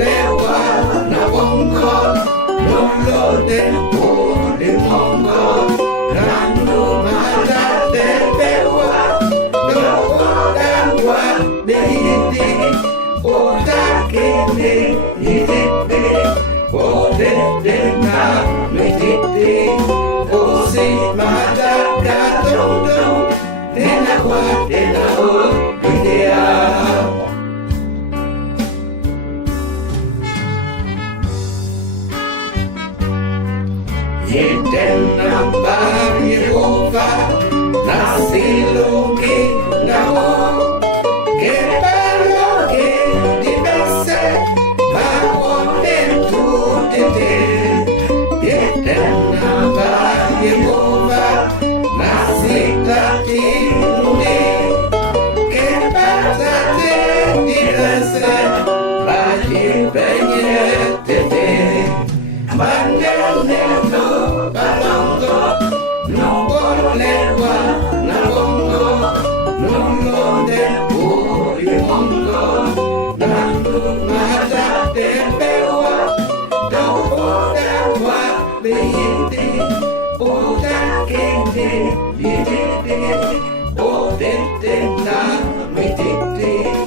lewa na bongo lolo de po de mongo rando mata de bewa no dawa de iti o ta kene iti o de na me iti o si mata ka tondo de na wa de na o idea Yetenamba Yehova nasilungi nao Kepaloke dibese bawote tutete Yetenamba Yehova nasikati nune Kepatate dibese bayi benye tete Bandelelo balongo no bolewa na bongo no londe puri bongo nandu mata de bewa do bolewa beiti oda kende yiti o de na mititi